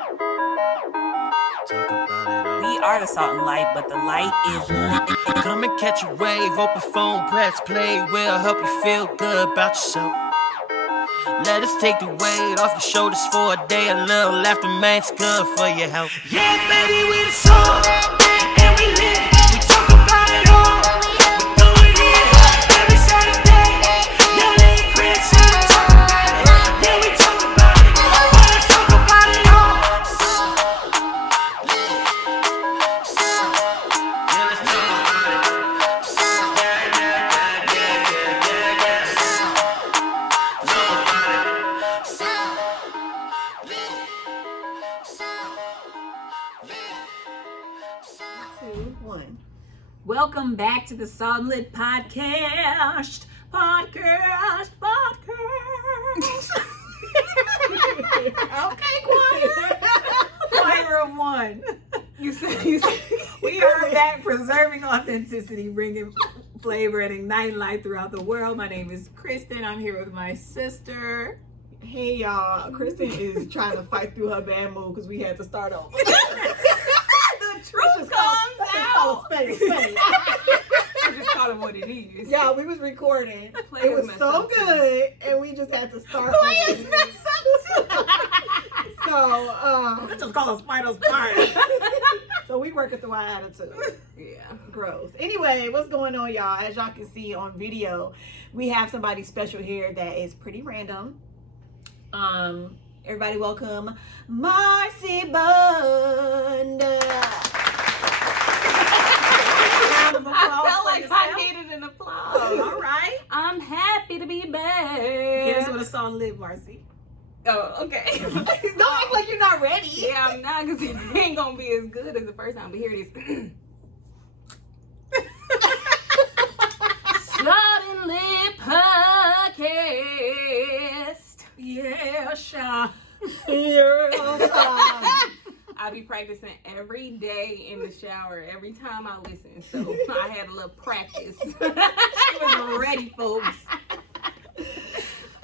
We are the salt and light, but the light is lit. Come and catch a wave, open phone, press play. We'll help you feel good about yourself. Let us take the weight off your shoulders for a day. A little laughter, man, it's good for your health. Yeah, baby, we the soul, and we lit. We talk about it all, we do it here every Saturday. Yeah, they criticize. Yeah, we talk about it. Let's talk about it all. Yeah, let's talk about it. Welcome back to the Salt and Lit Podcast. Okay, choir of one. You said. We are back, preserving authenticity, bringing flavor and igniting life throughout the world. My name is Kristen. I'm here with my sister. Hey y'all, Kristen is trying to fight through her bad mood because we had to start over. The truth comes out. I just call it what it is. Yeah, we was recording. Players It was mess so up too. good, and we just had to start Players over. mess up too. So, Just call us Spider's party. so we working through our attitude. Yeah. Gross. Anyway, what's going on, y'all? As y'all can see on video, we have somebody special here that is pretty random. Everybody welcome Marcy Bund. I felt like I needed an applause. All right. I'm happy to be back. Here's what a song live, Marcy. Oh, okay. Don't act like you're not ready. Yeah, I'm not, because it ain't gonna be as good as the first time. But here it is. Salt and Lit Podcast. Yeah, Sha. You're I be practicing every day in the shower, every time I listen. So I had a little practice. She was ready, folks.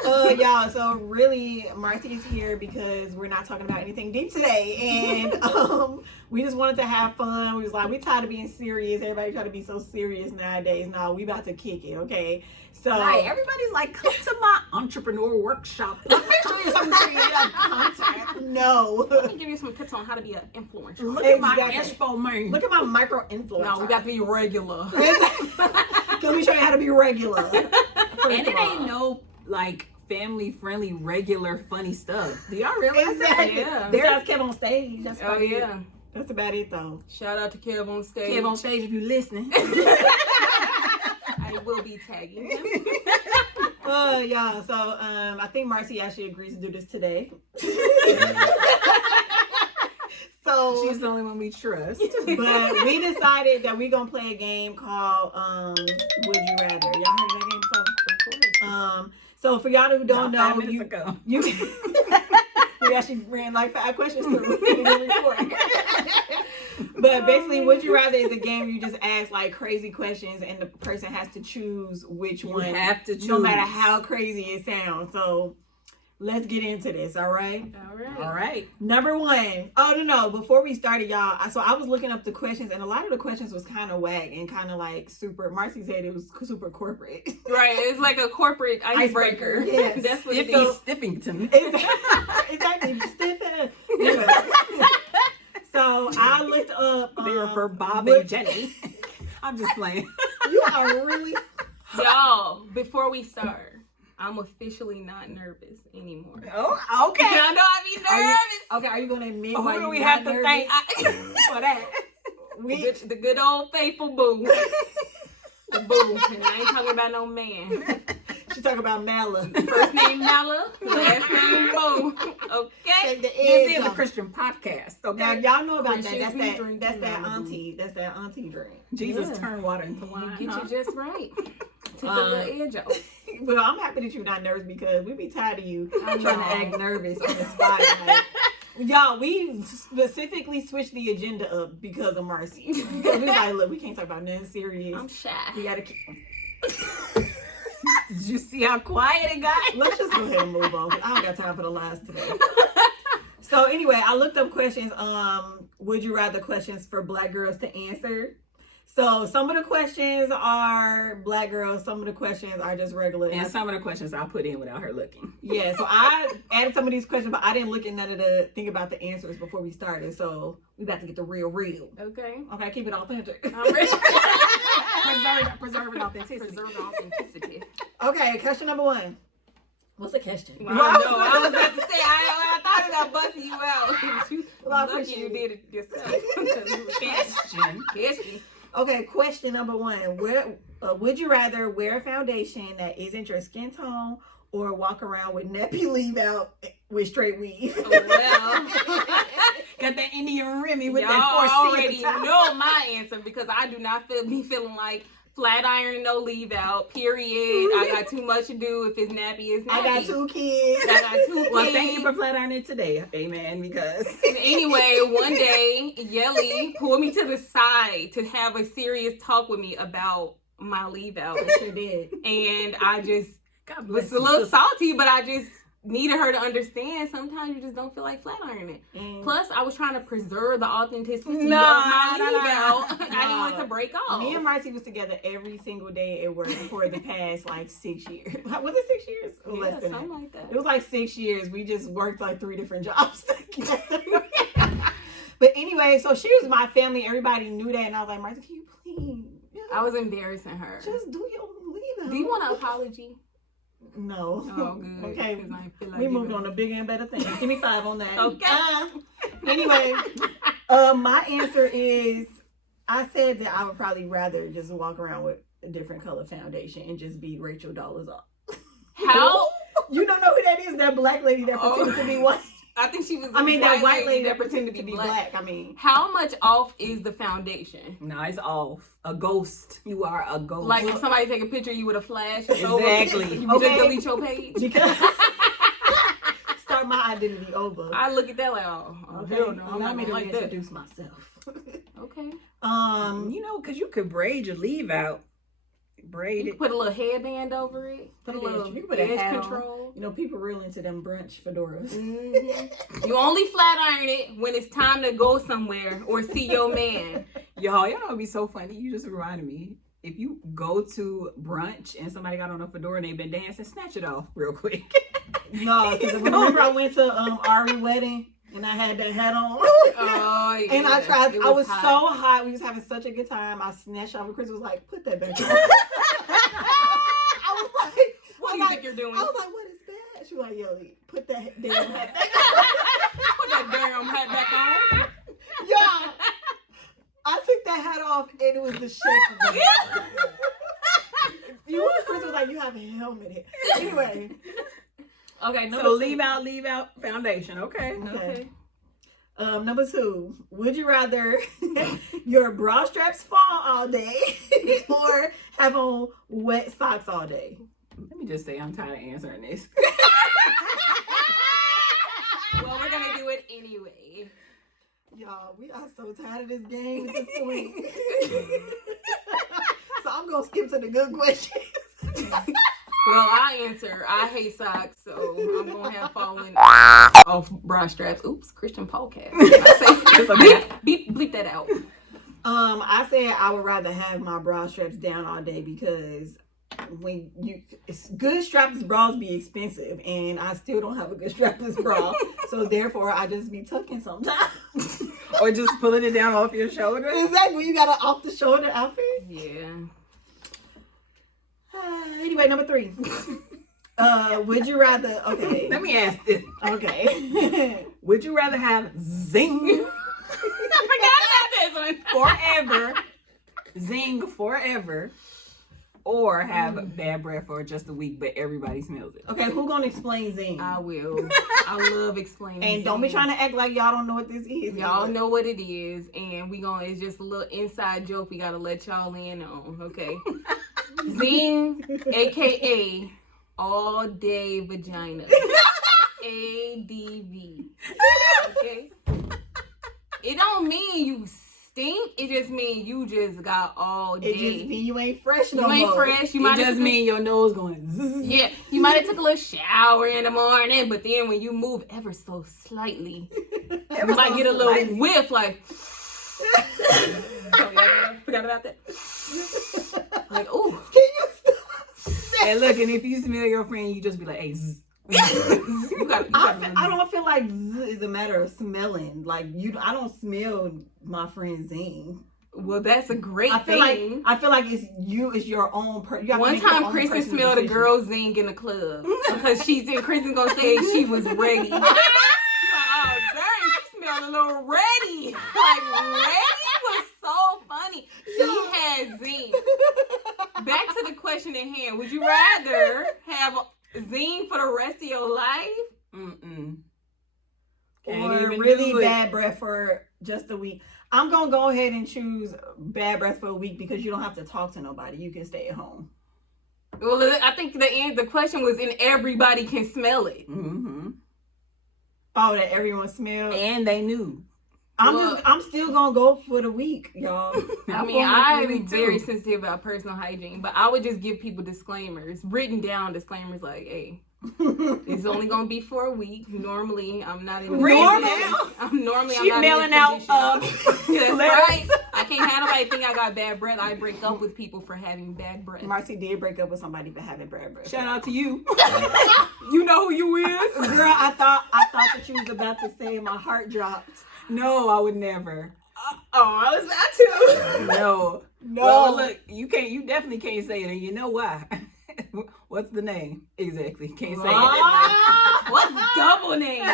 Y'all, so really Marcy is here because we're not talking about anything deep today, and we just wanted to have fun. We was like, we tired of being serious. Everybody try to be so serious nowadays. No, we about to kick it, okay? So Right, everybody's like, come to my entrepreneur workshop. Let me show you some creative content. no. Let me give you some tips on how to be an influencer. Look at my Exactly. inspo, man. Look at my micro influencer. No, we got to be regular. Let me show you how to be regular. And it ain't no like family friendly, regular, funny stuff. Do y'all realize Exactly. Yeah. Besides Kev on stage. That's Oh, about it. yeah. That's about it though. Shout out to Kev on stage. Kev on stage if you listening. I will be tagging him. Yeah, so I think Marcy actually agrees to do this today. So She's the only one we trust. but we decided that we're gonna play a game called Would You Rather. Y'all heard of that game before? So for y'all who don't About 5 know, minutes ago. you we actually ran like 5 questions through. We didn't record. But basically, Would You Rather is a game you just ask like crazy questions, and the person has to choose which You one, have to choose. no matter how crazy it sounds. So let's get into this, all right? All right. Number one. Oh, no. Before we started, y'all, I was looking up the questions, and a lot of the questions was kind of whack and kind of like super, Marcy said it was super corporate. Right, it's like a corporate icebreaker. Yes. That's what it Stiffy is. Stiffington. Exactly. Stiff ass. Yeah. So I looked up. They were for Bob what- and Jenny. I'm just playing. You are really. Y'all, before we start, I'm officially not nervous anymore. Oh, okay. I know I be nervous. Okay, are you gonna admit Who why do you we got have to nervous? thank for that? The good old faithful boo. The boo. And I ain't talking about no man. She talking about Mala. First name Nala, last name Boo. Okay? Take the This edge is a off. Christian podcast. Now Okay. y'all know about that. Christians That's be that. drinking That's that Malibu. auntie. That's that auntie drink. Jesus Yeah. turned water into wine. You get you just right. Took the Um, little edge off. Well, I'm happy that you're not nervous because we be tired of you I trying to know. act nervous on the spot. Like, y'all, we specifically switched the agenda up because of Marcy. Because we was like, look, we can't talk about nothing serious. I'm shy. We gotta keep. Did you see how quiet it got? Let's just go ahead and move on. 'Cause I don't got time for the lies today. So So anyway, I looked up questions. Would you rather questions for Black girls to answer? So some of the questions are Black girls. Some of the questions are just regular. And some of the questions I put in without her looking. Yeah, so I added some of these questions, but I didn't look at none of the think about the answers before we started. So we about to get the real. Okay. Okay, keep it authentic. I'm ready. Preserving authenticity. Preserve authenticity. Okay, question number 1. What's the question? Well, I was about to say, I thought about busting you out. You, Well, I lucky appreciate you it. did it yourself. Question. Okay, question number 1. Would you rather wear a foundation that isn't your skin tone or walk around with nappy leave out with straight weave? Well, Got that Indian Remy with y'all that 4C already know my answer because I do not be feeling like flat iron, no leave out, period. I got too much to do. If it's nappy, it's nappy. I got 2 kids. I got 2 kids. Well, thank you for flat ironing today. Amen. Because Anyway, one day, Yelly pulled me to the side to have a serious talk with me about my leave out. Sure did. And I just God was bless a little salty, but I just needed her to understand sometimes you just don't feel like flat ironing. Plus, I was trying to preserve the authenticity of my leave out. I didn't want it to break off. Me and Marcy was together every single day at work for the past like 6 years. Was it 6 years? Or Yeah, less than something that? like that. It was like 6 years. We just worked like 3 different jobs together. But anyway, so she was my family. Everybody knew that. And I was like, Marcy, can you please? I was embarrassing her. Just do your leave out. Do you want an apology? No. Oh, good. Okay. 'Cause I feel like We you moved would. on to bigger and better things. Give me 5 on that. Okay. Anyway, my answer is I said that I would probably rather just walk around with a different color foundation and just be Rachel Dolezal. How? You don't know who that is? That black lady that pretended to be white. I think she was. That white lady that pretended to be black. How much off is the foundation? no, it's off. A ghost. You are a ghost. Like if somebody take a picture of you with a flash, it's Exactly. over. You Okay. just delete your page. Because start my identity over. I look at that like, oh hell no, I'm Allow not me to like that. introduce myself. Okay. you know, because you could braid your leave out. Braid You it. can put a little headband over it. Put a little You can put a edge hat on. control. You know, people real into them brunch fedoras. You only flat iron it when it's time to go somewhere or see your man. Y'all know it'd be so funny. You just reminded me. If you go to brunch and somebody got on a fedora and they've been dancing, snatch it off real quick. No, because remember I went to Ari's wedding and I had that hat on. Oh yeah. And I tried. It I was hot. so hot. We was having such a good time. I snatched off. And Chris was like, "Put that back on." I was like, What do you think you're doing? I was like, "What is that?" She was like, "Yo, put that damn hat back on." Put that damn hat back on. Yeah. I took that hat off and it was the shape of it. Chris was like, "You have a helmet here." Anyway. Okay, So leave out foundation. Okay. Okay. Number 2, would you rather your bra straps fall all day or have on wet socks all day? Let me just say I'm tired of answering this. Well, we're gonna do it anyway. Y'all, we are so tired of this game at this point. So I'm gonna skip to the good questions. Well, I answer. I hate socks, so I'm gonna have fallen off bra straps. Oops, Christian podcast. Bleep that out. I said I would rather have my bra straps down all day because good strapless bras be expensive and I still don't have a good strapless bra. So therefore I just be tucking sometimes. Or just pulling it down off your shoulder. Exactly. You got an off the shoulder outfit. Yeah. Anyway, number 3. Would you rather? Okay. Let me ask this. Okay. Would you rather have zing I forgot about this one. forever, zing forever, or have bad breath for just a week, but everybody smells it? Okay. Who gonna explain zing? I will. I love explaining. And don't be trying to act like y'all don't know what this is. Y'all know what it is, and it's just a little inside joke we gotta let y'all in on, okay? Zing, aka all day vagina. ADV. Okay? It don't mean you stink, it just means you just got all day. It just mean you ain't fresh no more. You ain't fresh. You might just mean your nose going zzz. Yeah, you might have took a little shower in the morning, but then when you move ever so slightly, you might get a little whiff like, forgot about that. Like, ooh. Can you stop? And look, and if you smell your friend, you just be like, hey, zzz. I don't feel like zzz is a matter of smelling. Like I don't smell my friend Zing. Well, that's a great I feel thing. like it's your own person. One time, Kristen smelled a girl Zing in the club because Kristen gonna say she was ready. She's like, oh dang, she smelled a little ready. Like ready was so funny. She had Zing. Back to the question at hand. Would you rather have Zing for the rest of your life? Or really bad breath for just a week? I'm gonna go ahead and choose bad breath for a week because you don't have to talk to nobody. You can stay at home. Well, I think the question was in everybody can smell it. Mm-hmm. Oh, that everyone smelled and they knew. I'm still gonna go for the week, y'all. I mean, I'm very sensitive about personal hygiene, but I would just give people disclaimers, written down disclaimers like, hey, it's only gonna be for a week. Normally, I'm not in. I'm not mailing out. That's right. I can't have nobody think I got bad breath. I break up with people for having bad breath. Marcy did break up with somebody for having bad breath. Shout out to you. You know who you is, girl. I thought that you was about to say my heart dropped. No, I would never. I was about to. No. Well, look, you definitely can't say it, and you know why? What's the name? Exactly. Can't say it. What's double name?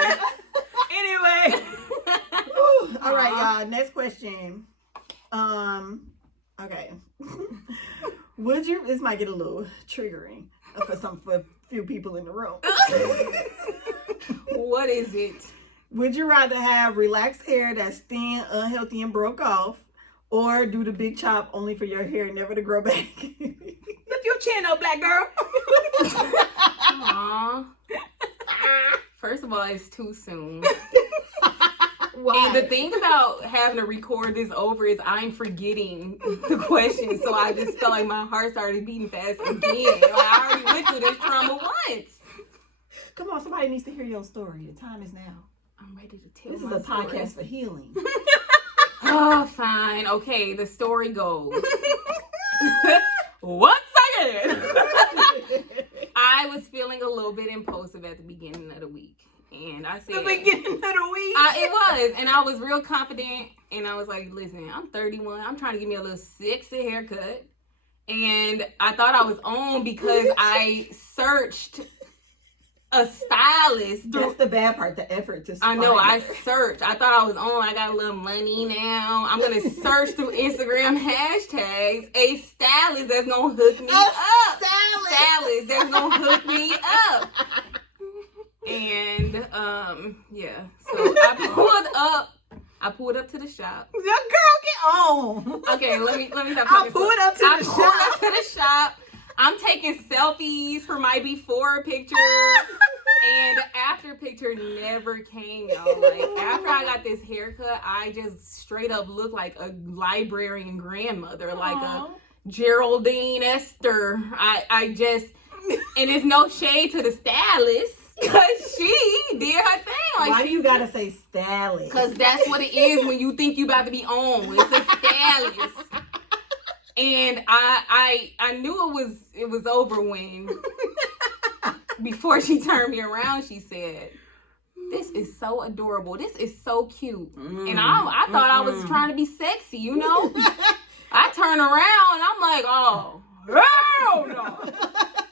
Anyway. All right, y'all. Next question. Okay. This might get a little triggering for a few people in the room. What is it? Would you rather have relaxed hair that's thin, unhealthy, and broke off, or do the big chop only for your hair never to grow back? Lift your chin up, black girl. Aww. First of all, it's too soon. Why? And the thing about having to record this over is I'm forgetting the question, so I just felt like my heart started beating fast again. I already went through this trauma once. Come on, somebody needs to hear your story. The time is now. I'm ready to tell This is my a story. podcast for healing. Oh, fine. Okay, the story goes. 1 second. I was feeling a little bit impulsive at the beginning of the week. And I said... The beginning of the week? It was. And I was real confident. And I was like, listen, I'm 31. I'm trying to give me a little sexy haircut. And I thought I was on because I searched a stylist. That's the bad part, the effort to I know, I searched. I thought I was on. I got a little money now. I'm going to search through Instagram hashtags a stylist that's going to hook me up. Stylist that's going to hook me up. And, yeah. So I pulled up to the shop. Girl, get on. Okay, let me stop I talking. pulled up to the shop. I pulled up to the shop. I'm taking selfies for my before picture. And the after picture never came, y'all. Like, after I got this haircut, I just straight up looked like a librarian grandmother, like a Geraldine Esther. I just, and there's no shade to the stylist, because she did her thing. Like, why do you gotta say stylist? Because that's what it is when you think you about to be on. It's a stylist. And I knew it was over when, before she turned me around, she said, "This is so adorable. This is so cute." And I thought I was trying to be sexy, you know? I turn around and I'm like, oh, hell no.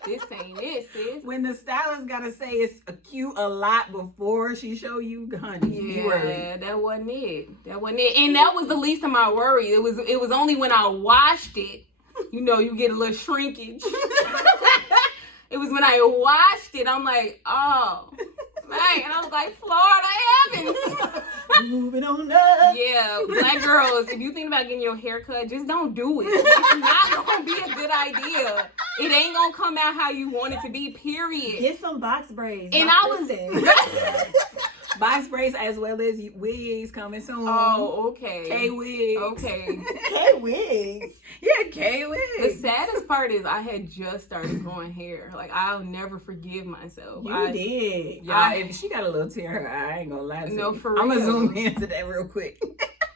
This ain't it, sis. When the stylist gotta say it's cute a lot before she show you, honey, be worried. Yeah, that wasn't it. And that was the least of my worry. It was only when I washed it, you know, you get a little shrinkage. It was when I washed it, I'm like, oh, man. And I was like, Florida heavens. Moving on up. Yeah, black girls, if you think about getting your hair cut, just don't do it. It's not going to be a good idea. It ain't going to come out how you want it to be, period. Get some box braids. And I was... Box braids as well as wigs coming soon. Oh, okay. K-wigs. Okay. K-wigs. Yeah, K-wigs. The saddest part is I had just started growing hair. Like, I'll never forgive myself. You did. Y'all, if she got a little tear in her eye, I ain't gonna lie to No, you. for I'm gonna real. zoom into that real quick.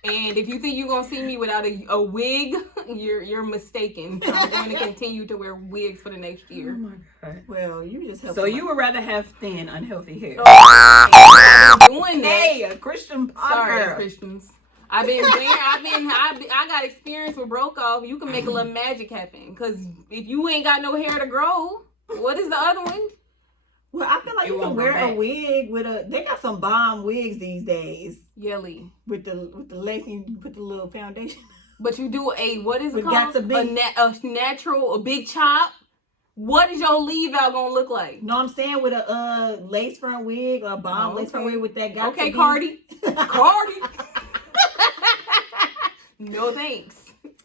And if you think you're gonna see me without a wig, you're mistaken. I'm going to continue to wear wigs for the next Oh year. my God. Well, you just helped. So you would rather have thin, unhealthy hair? I'm doing that. Hey, a Christian Sorry, Parker. Christians. I got experience with broke off. You can make a little magic happen. Cause if you ain't got no hair to grow, what is the other one? Well, I feel like It you can won't go wear a back. wig with a. They got some bomb wigs these days Yelly. with the lace. You put the little foundation. But you do what is it With called? got to be. A big chop. What is your leave out gonna look like? No, I'm saying with a lace front wig or a bomb Oh, lace front okay. wig with that got Okay, to be. Cardi. Cardi. No thanks.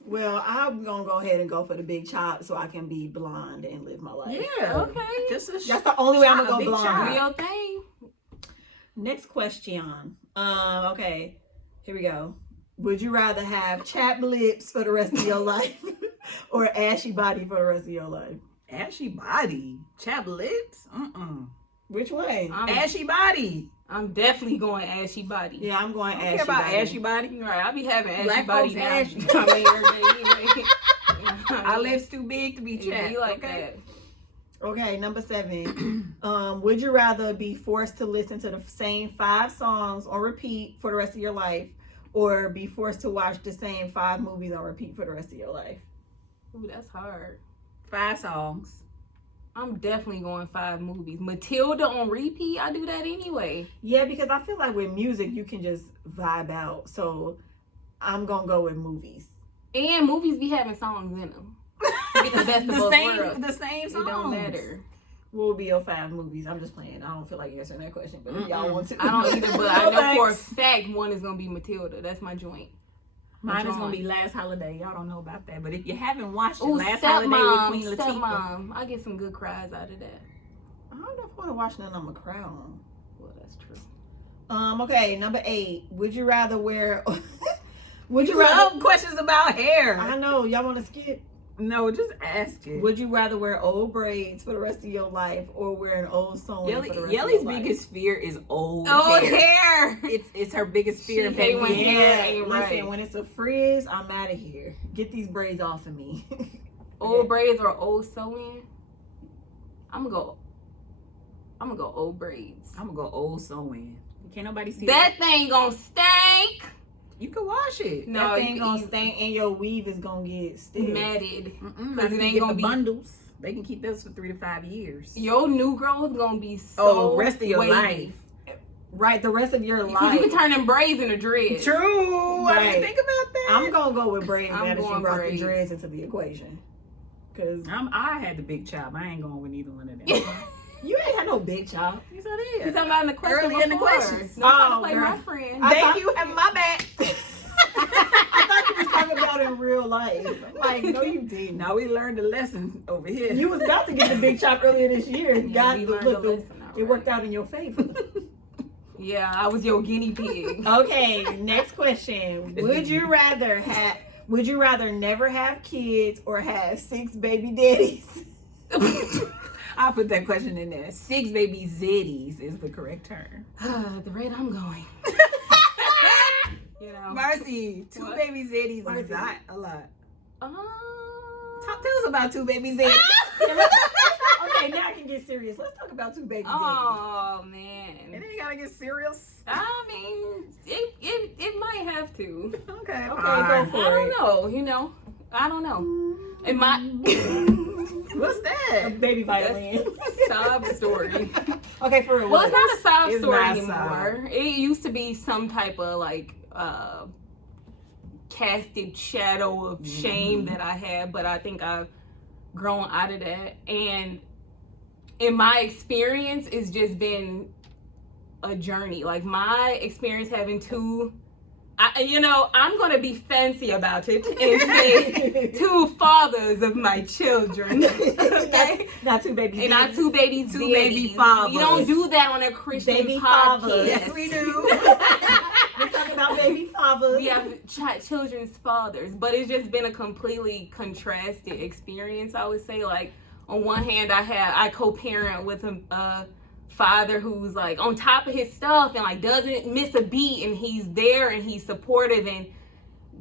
Well, I'm gonna go ahead and go for the big chop so I can be blonde and live my life. Yeah. Okay. Just a That's the only way I'm chop, gonna big go blonde. chop. Real thing. Next question. Okay, here we go. Would you rather have chapped lips for the rest of your life or ashy body for the rest of your life? ashy body, chapped lips. Which way? Ashy body. I'm definitely going ashy body. Yeah, I'm going I don't ashy care about body. ashy body. Right, I be having ashy Black body folks now. ashy. I mean, every day anyway. Our lips too big to be It chapped. be like okay? Okay, number 7. Would you rather be forced to listen to the same 5 songs on repeat for the rest of your life, or be forced to watch the same 5 movies on repeat for the rest of your life? Ooh, that's hard. 5 songs. I'm definitely going 5 movies. Matilda on repeat, I do that anyway. Yeah, because I feel like with music you can just vibe out. So I'm gonna go with movies. And movies be having songs in them. Get the best of both worlds. The same It songs. don't matter. What would be your 5 movies? I'm just playing. I don't feel like answering that question, but if y'all want to. I don't either, but I No know for a thanks. fact one is gonna be Matilda. That's my joint. Mine is Which gonna one? be Last Holiday. Y'all don't know about that, but if you haven't watched it, Ooh, Last Holiday with Queen Latifah. Stepmom. I get some good cries out of that. I don't know if I want to watch none I'm a crowd on. Well, that's true. Okay, number 8. Would you rather wear would you You rather love questions about hair. I know, y'all wanna skip? No, just ask it. Would you rather wear old braids for the rest of your life or wear an old sewing for the rest of Yellie's your life? biggest fear is old Oh, hair. hair. It's her biggest fear. She hate when baby. hair ain't listen, right. when it's a frizz, I'm out of here. Get these braids off of me. Old braids or old sewing? I'm gonna go old braids. I'm gonna go old sewing. Can't nobody see That thing gonna stink. You can wash it. No, That you thing can gonna use stink and your weave is gonna get stiff. matted. Because it it ain't get gonna the be- bundles. They can keep those for 3 to 5 years. Your new growth gonna be so rest of your wavy. life. Right, the rest of your Because life. you can turn them braids into dreads. True. I Right. didn't think about that. I'm gonna go with braids I'm now that you going brought braids. the dreads into the equation. Cause I had the big chop. I ain't going with either one of them. you ain't had no big chop. Yes, I You did. talking about in the question Early in the before. questions. No, I'm trying to Oh, play girl. my friend. I- You have my back. I thought you was talking about in real life. I'm like, no, you didn't. Now we learned a lesson over here. You was about to get the big chop earlier this year. Yeah, Got we the, learned look, a the- lesson, all it worked right. out in your favor. Yeah, I was your guinea pig. Okay, next question. Would you rather never have kids or have 6 baby daddies? I'll put that question in there. 6 baby zitties is the correct term. The rate I'm going. You know. Marcy, 2 What? baby zitties Marcy. is not a lot. Um, Tell us about 2 baby zitties. Okay, now I can get serious. Let's talk about 2 baby daddies. oh And man. then you gotta get serious. I mean, it might have to. Okay, Okay, fine. go for I don't it. know. You know. I don't know. It might. What's that? Baby violin. Sob story. Okay, for real. Well, it's not a sob It's story not anymore. It used to be some type of like casted shadow of shame that I had, but I think I've grown out of that. And in my experience, it's just been a journey. Like my experience having 2 I'm going to be fancy about it and say 2 fathers of my children. Okay? Not 2 babies. And not 2 babies. 2 baby fathers. We don't do that on a Christian Baby podcast. fathers. Yes, we do. We're talking about baby fathers. We have children's fathers, but it's just been a completely contrasted experience, I would say. Like, on one hand, I co-parent with a father who's like on top of his stuff and like doesn't miss a beat, and he's there and he's supportive and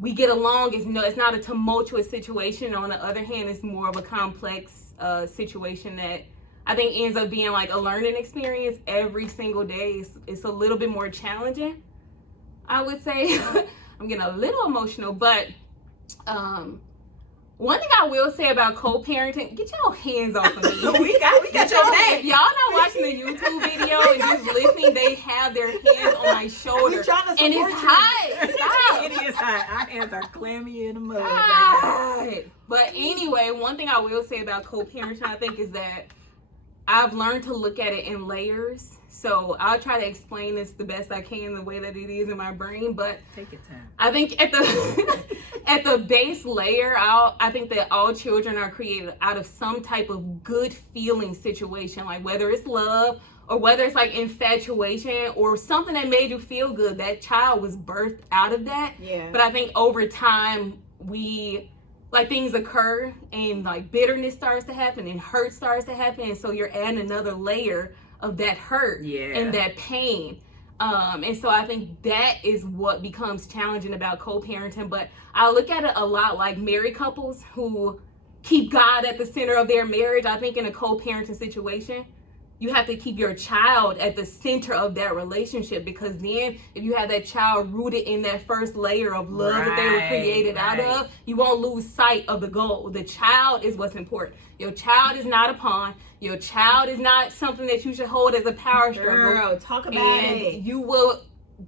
we get along. It's not a tumultuous situation. On the other hand, it's more of a complex situation that I think ends up being like a learning experience every single day. It's a little bit more challenging, I would say. I'm getting a little emotional, but one thing I will say about co-parenting, get your hands off of me. we got your back. If y'all not watching the YouTube video and just listening, they have their hands on my shoulder. And it's hot. Stop. It is hot. Our hands are clammy in the mud. God. But anyway, one thing I will say about co-parenting, I think, is that I've learned to look at it in layers. So I'll try to explain this the best I can the way that it is in my brain. But Take your time. I think at the base layer, I think that all children are created out of some type of good feeling situation, like whether it's love or whether it's like infatuation or something that made you feel good. That child was birthed out of that. Yeah. But I think over time things occur and like bitterness starts to happen and hurt starts to happen, and so you're adding another layer of that hurt and that pain. And so I think that is what becomes challenging about co-parenting. But I look at it a lot like married couples who keep God at the center of their marriage. I think in a co-parenting situation, you have to keep your child at the center of that relationship, because then if you have that child rooted in that first layer of love that they were created out of, you won't lose sight of the goal. The child is what's important. Your child is not a pawn. Your child is not something that you should hold as a power struggle. Girl, talk about it. You will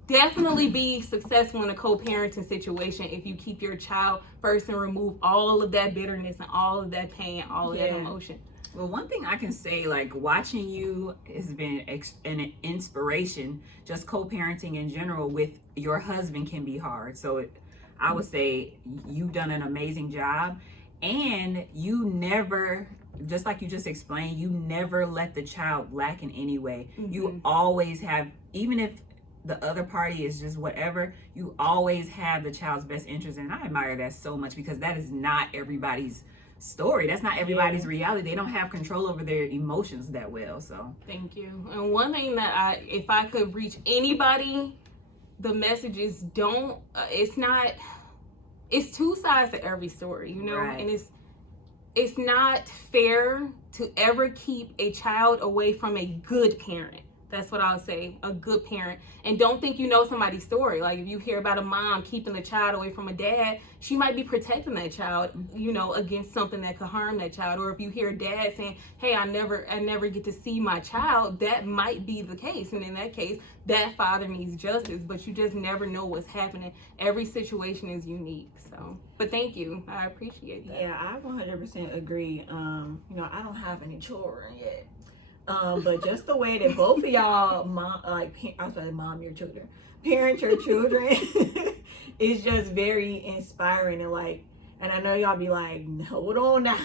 definitely be successful in a co-parenting situation if you keep your child first and remove all of that bitterness and all of that pain, all of that emotion. Well, one thing I can say, like, watching you has been an inspiration. Just co-parenting in general with your husband can be hard. So I would say you've done an amazing job, and you never, just like you just explained, you never let the child lack in any way. Mm-hmm. You always have, even if the other party is just whatever, you always have the child's best interest. And I admire that so much, because that is not everybody's story. That's not everybody's reality. They don't have control over their emotions that well. So thank you. And one thing that if I could reach anybody, the message is it's 2 sides to every story, you know. Right. And it's not fair to ever keep a child away from a good parent. That's what I'll say, a good parent. And don't think you know somebody's story. Like, if you hear about a mom keeping the child away from a dad, she might be protecting that child, you know, against something that could harm that child. Or if you hear a dad saying, hey, I never get to see my child, that might be the case. And in that case, that father needs justice, but you just never know what's happening. Every situation is unique. So, but thank you. I appreciate that. Yeah, I 100% agree. You know, I don't have any children yet. But just the way that both of y'all mom your children, parent your children is just very inspiring. And I know y'all be like, hold on now,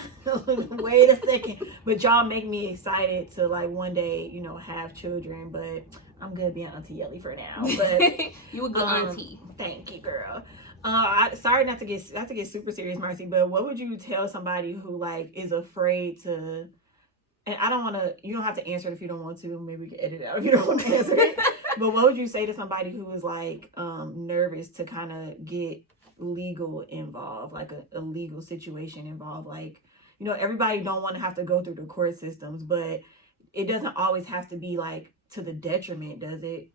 wait a second. But y'all make me excited to like one day, you know, have children. But I'm good being Auntie Yelly for now. But you a good auntie. Thank you, girl. Sorry not to get super serious, Marcy. But what would you tell somebody who like is afraid to? And I don't want to, you don't have to answer it if you don't want to. Maybe we can edit it out if you don't want to answer it. But what would you say to somebody who is like nervous to kind of get legal involved, like a legal situation involved? Like, you know, everybody don't want to have to go through the court systems, but it doesn't always have to be like to the detriment, does it?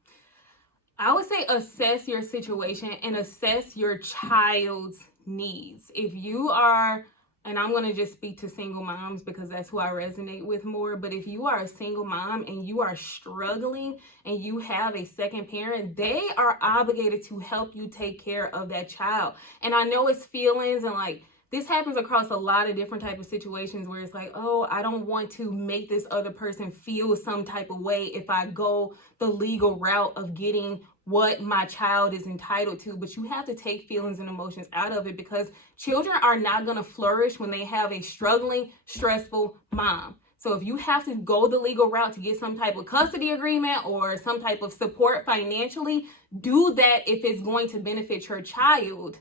I would say assess your situation and assess your child's needs. If you are, and I'm going to just speak to single moms because that's who I resonate with more. But if you are a single mom and you are struggling and you have a second parent, they are obligated to help you take care of that child. And I know it's feelings, and like this happens across a lot of different type of situations where it's like, oh, I don't want to make this other person feel some type of way if I go the legal route of getting what my child is entitled to, but you have to take feelings and emotions out of it, because children are not going to flourish when they have a struggling, stressful mom. So if you have to go the legal route to get some type of custody agreement or some type of support financially, do that if it's going to benefit your child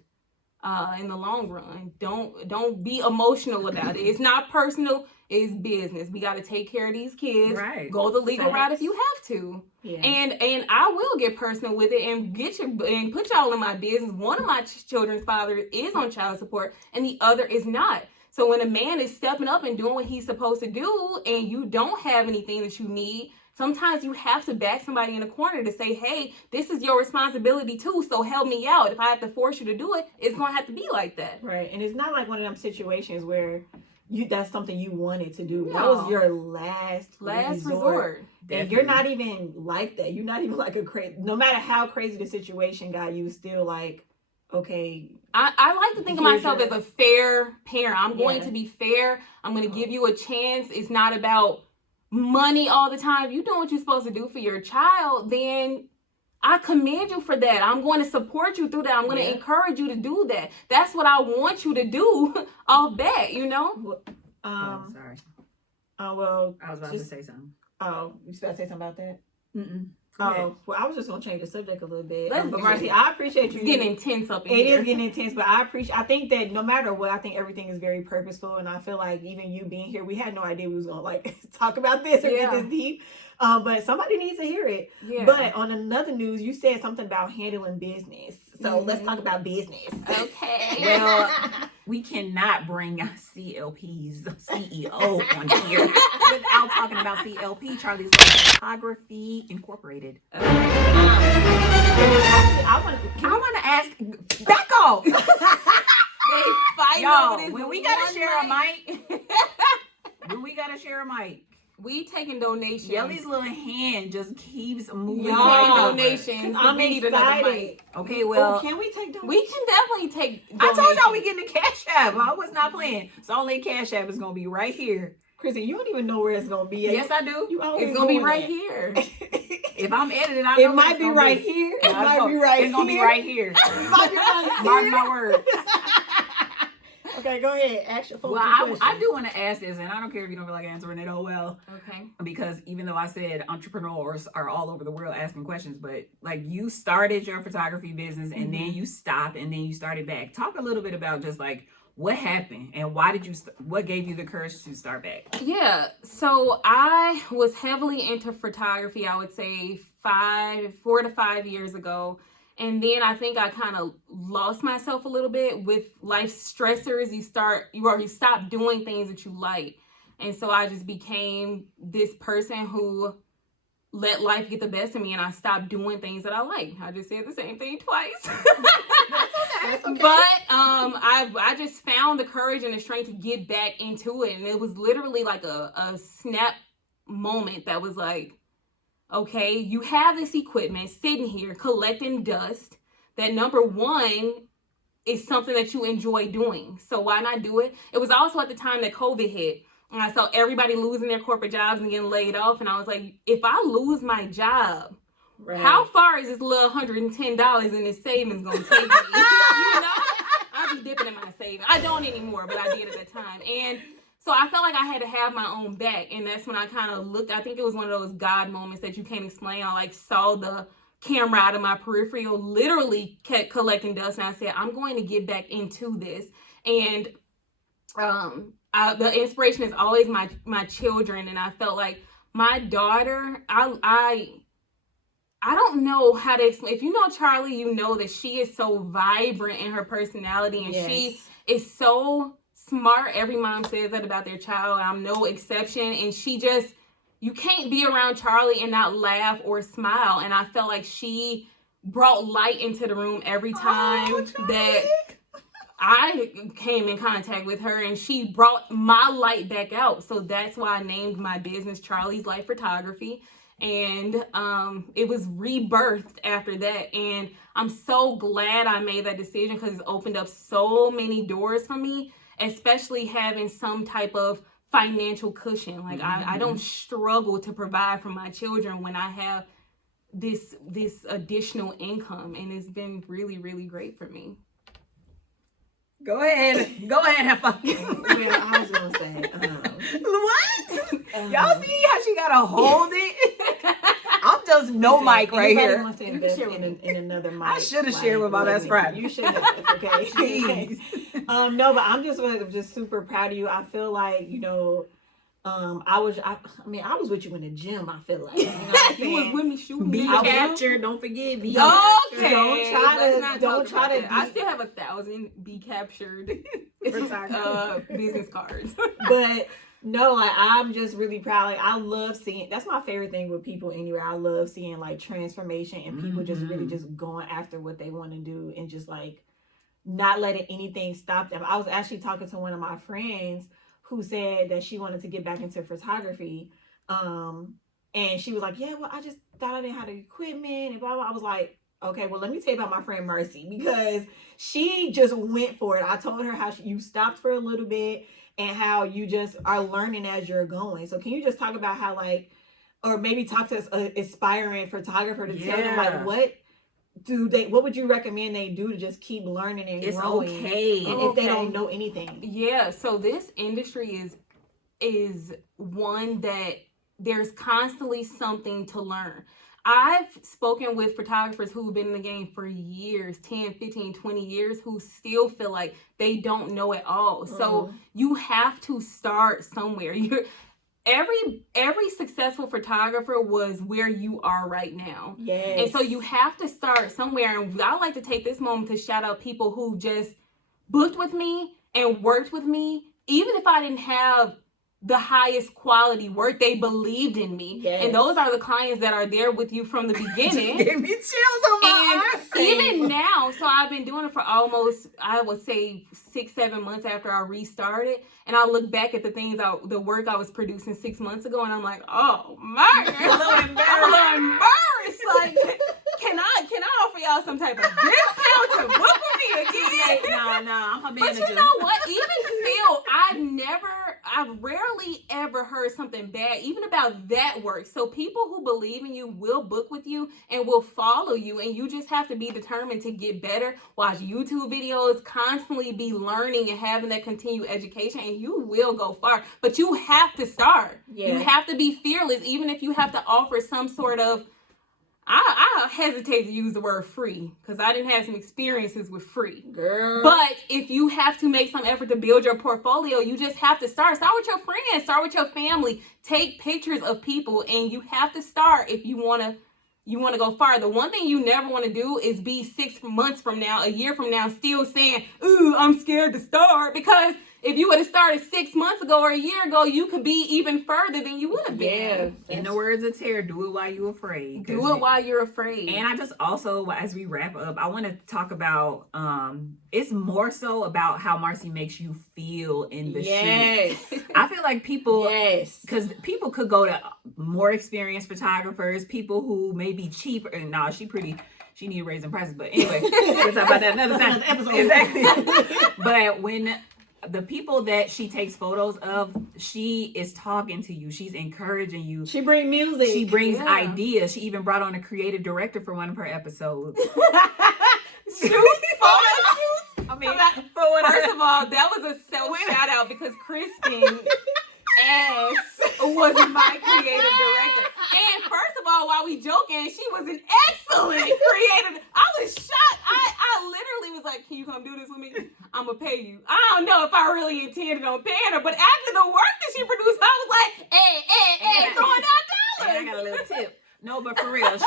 in the long run. Don't be emotional about it. It's not personal. It's business. We got to take care of these kids. Right. Go the legal route if you have to. Yeah. And I will get personal with it and and put y'all in my business. One of my children's fathers is on child support and the other is not. So when a man is stepping up and doing what he's supposed to do and you don't have anything that you need, sometimes you have to back somebody in a corner to say, hey, this is your responsibility too, so help me out. If I have to force you to do it, it's going to have to be like that. Right. And it's not like one of them situations where that's something you wanted to do. No. That was your last resort. And you're not even like that. You're not even like no matter how crazy the situation got, you still like, okay. I like to think of myself as a fair parent. I'm going Yeah. to be fair. I'm going to give you a chance. It's not about money all the time. If you're doing what you're supposed to do for your child, then I commend you for that. I'm going to support you through that. I'm going to encourage you to do that. That's what I want you to do off bat, you know? Sorry. Well, I was about to say something. Oh, you about to say something about that? Mm-mm. Oh, well, I was just gonna change the subject a little bit. Let's But do Marcy, it. I appreciate you. It's getting intense up in It here. is getting intense, but I think that no matter what, I think everything is very purposeful, and I feel like even you being here, we had no idea we was gonna like talk about this or get this deep. But somebody needs to hear it. Yeah. But on another news, you said something about handling business. So let's talk about business. Okay. Well, we cannot bring CLP's CEO on here without talking about CLP, Charlie's Life Photography Incorporated. Actually, I want to ask, back off. They fighting Y'all, over this when we gotta one share a mic. when we gotta share a mic, We taking donations. Yellie's little hand just keeps moving. We Y'all, taking donations. I'm We need another excited. mic. Okay, well, can we take donations? We can definitely take I donations. told y'all we getting the Cash App. I was not playing. So only Cash App is gonna be right here. Chrissy, you don't even know where it's gonna be. Yes, I do. You always It's gonna be doing right that. here. If I'm editing, I know It might be right here. It might be right here. It's gonna be right here. It might be right Mark here. my words. Okay, go ahead. Ask your Well, I do want to ask this, and I don't care if you don't feel like answering it. Oh well. Okay. Because even though I said entrepreneurs are all over the world asking questions, but like you started your photography business and then you stopped and then you started back. Talk a little bit about just like what happened and why did you? What gave you the courage to start back? Yeah. So I was heavily into photography. I would say 4 to 5 years ago. And then I think I kind of lost myself a little bit with life stressors. You stop doing things that you like. And so I just became this person who let life get the best of me, and I stopped doing things that I like. I just said the same thing twice. That's okay. But I just found the courage and the strength to get back into it. And it was literally like a snap moment that was like, okay, you have this equipment sitting here collecting dust that, number one, is something that you enjoy doing. So why not do it? It was also at the time that COVID hit. And I saw everybody losing their corporate jobs and getting laid off. And I was like, if I lose my job, how far is this little $110 in this savings going to take me? You know? I'll be dipping in my savings. I don't anymore, but I did at that time. And so I felt like I had to have my own back. And that's when I kind of looked. I think it was one of those God moments that you can't explain. I like saw the camera out of my peripheral, literally kept collecting dust. And I said, I'm going to get back into this. And the inspiration is always my children. And I felt like my daughter, I don't know how to explain. If you know Charlie, you know that she is so vibrant in her personality. And she is so smart. Every mom says that about their child. I'm no exception. And you can't be around Charlie and not laugh or smile. And I felt like she brought light into the room every time that I came in contact with her, and she brought my light back out. So that's why I named my business Charlie's Life Photography. And it was rebirthed after that. And I'm so glad I made that decision because it's opened up so many doors for me, especially having some type of financial cushion. Like I don't struggle to provide for my children when I have this additional income, and it's been really, really great for me. Go ahead, Heffa. Yeah, I was gonna say. What? Y'all see how she gotta hold it? I'm just no mic right Anybody here. wants to invest in another mic? I should have shared with my best friend. You should have. Okay. Jeez. No, but I'm just super proud of you. I feel like, you know, I was with you in the gym. I feel like, you know what I'm You was saying? with me shooting. Be I was- captured. Don't forget. Be Okay. captured. Don't try Let's to- not don't talk try about to that. I be- still have 1,000 be captured Photography. business cards. But no, like, I'm just really proud. Like, I love seeing, that's my favorite thing with people anyway. I love seeing like transformation and people just really just going after what they want to do and just like not letting anything stop them. I was actually talking to one of my friends who said that she wanted to get back into photography. And she was like, yeah, well, I just thought I didn't have the equipment and blah, blah. I was like, okay, well, let me tell you about my friend Marcy, because she just went for it. I told her how you stopped for a little bit and how you just are learning as you're going. So can you just talk about how, like, or maybe talk to an aspiring photographer to tell them, like, what would you recommend they do to just keep learning and It's growing? okay. And if they don't know anything. Yeah, so this industry is one that there's constantly something to learn. I've spoken with photographers who've been in the game for years, 10, 15, 20 years, who still feel like they don't know it all. So you have to start somewhere. Every successful photographer was where you are right now. Yes. And so you have to start somewhere. And I like to take this moment to shout out people who just booked with me and worked with me. Even if I didn't have the highest quality work, they believed in me. Yes. And those are the clients that are there with you from the beginning. Just gave me chills on my arm. And even now, so I've been doing it for almost, I would say 6-7 months after I restarted. And I look back at the work I was producing 6 months ago, and I'm like, oh my God. A little embarrassed. I'm a little embarrassed. Like, can I offer y'all some type of discount to book with me again? Nah, I'm her manager. But you know what? Even still, I've rarely ever heard something bad, even about that work. So people who believe in you will book with you and will follow you. And you just have to be determined to get better, watch YouTube videos, constantly be learning and having that continued education, and you will go far. But you have to start. Yeah. You have to be fearless, even if you have to offer some sort of, I hesitate to use the word free because I didn't have some experiences with free. Girl. But if you have to make some effort to build your portfolio, you just have to start. Start with your friends. Start with your family. Take pictures of people, and you have to start if you want to go far. The one thing you never want to do is be 6 months from now, a year from now, still saying, ooh, I'm scared to start. Because if you would have started 6 months ago or a year ago, you could be even further than you would have been. Yeah. In the words of Tara, do it while you're afraid. Do it while you're afraid. And I just also, as we wrap up, I want to talk about, it's more so about how Marcy makes you feel in the shoot. I feel like people, because people could go to more experienced photographers, people who may be cheaper. Nah, she need raising prices. But anyway, we'll talk about that another time. episode. Exactly. But when the people that she takes photos of, she is talking to you. She's encouraging you. She brings music. She brings ideas. She even brought on a creative director for one of her episodes. I mean, first of all, that was a self shout out because Kristen was my creative director. And first of all, while we joking, she was an excellent creative. I was shocked. I literally was like, can you come do this with me? I'm gonna pay you. I don't know if I really intended on paying her, but after the work that she produced, I was like, hey, throwing out dollars. I got a little tip. No, but for real,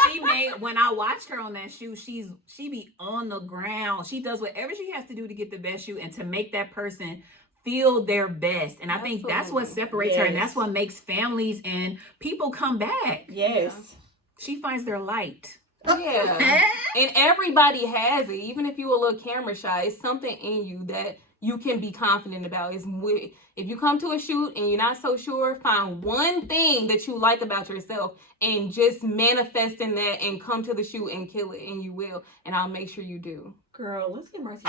when I watched her on that shoot, she be on the ground. She does whatever she has to do to get the best shoot and to make that person feel their best. And I think that's what separates her, and that's what makes families and people come back. Yes. She finds their light. Yeah. And everybody has it. Even if you're a little camera shy, it's something in you that you can be confident about. If you come to a shoot and you're not so sure, find one thing that you like about yourself and just manifest in that and come to the shoot and kill it, and you will. And I'll make sure you do. Girl, let's get Marcy.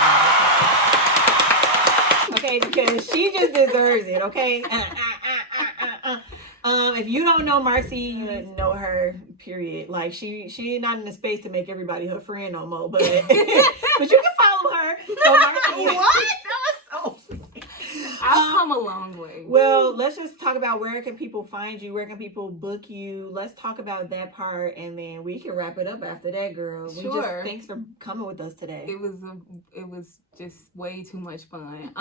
Okay, because she just deserves it, okay? If you don't know Marcy, you know her. Period. Like she not in the space to make everybody her friend no more. But but you can follow her. So Marcy, what? That was so. I've come a long way. Well, let's just talk about where can people find you, where can people book you. Let's talk about that part, and then we can wrap it up after that, girl. Sure. Thanks for coming with us today. It was just way too much fun.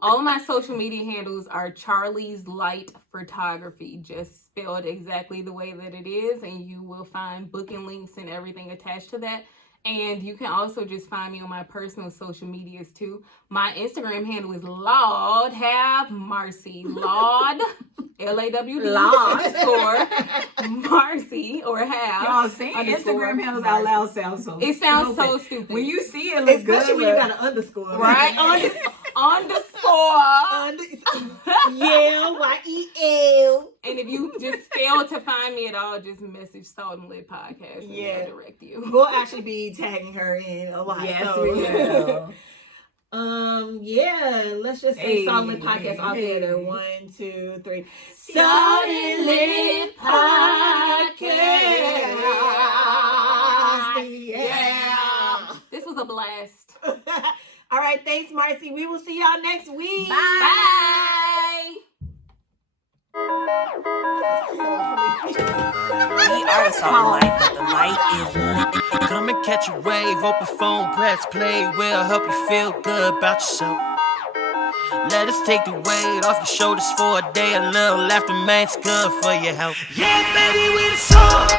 All of my social media handles are Charlie's Light Photography, just spelled exactly the way that it is, and you will find booking links and everything attached to that. And you can also just find me on my personal social medias too. My Instagram handle is Lord Have Marcy. Lord, LAWD _ Marcy or have. Y'all saying Instagram handles out loud sounds so It sounds so stupid. When you see it, it looks especially good. when you got an underscore. Right? Underscore. Yeah, YEL. And if you just fail to find me at all, just message Salt and Lit Podcast and Yeah. I'll direct you. We'll actually be tagging her in a lot. Yes, so. we will. Yeah, let's just say Salt and Lit Podcast all together. 1, 2, 3. Salt and Lit Podcast. Yeah. This was a blast. All right, thanks, Marcy. We will see y'all next week. Bye. We are the Salt and Light, but the light is lit. Come and catch a wave, open phone, press play. We'll help you feel good about yourself. Let us take the weight off your shoulders for a day. A little laughter, man, it's good for your health. Yeah, baby, we the salt.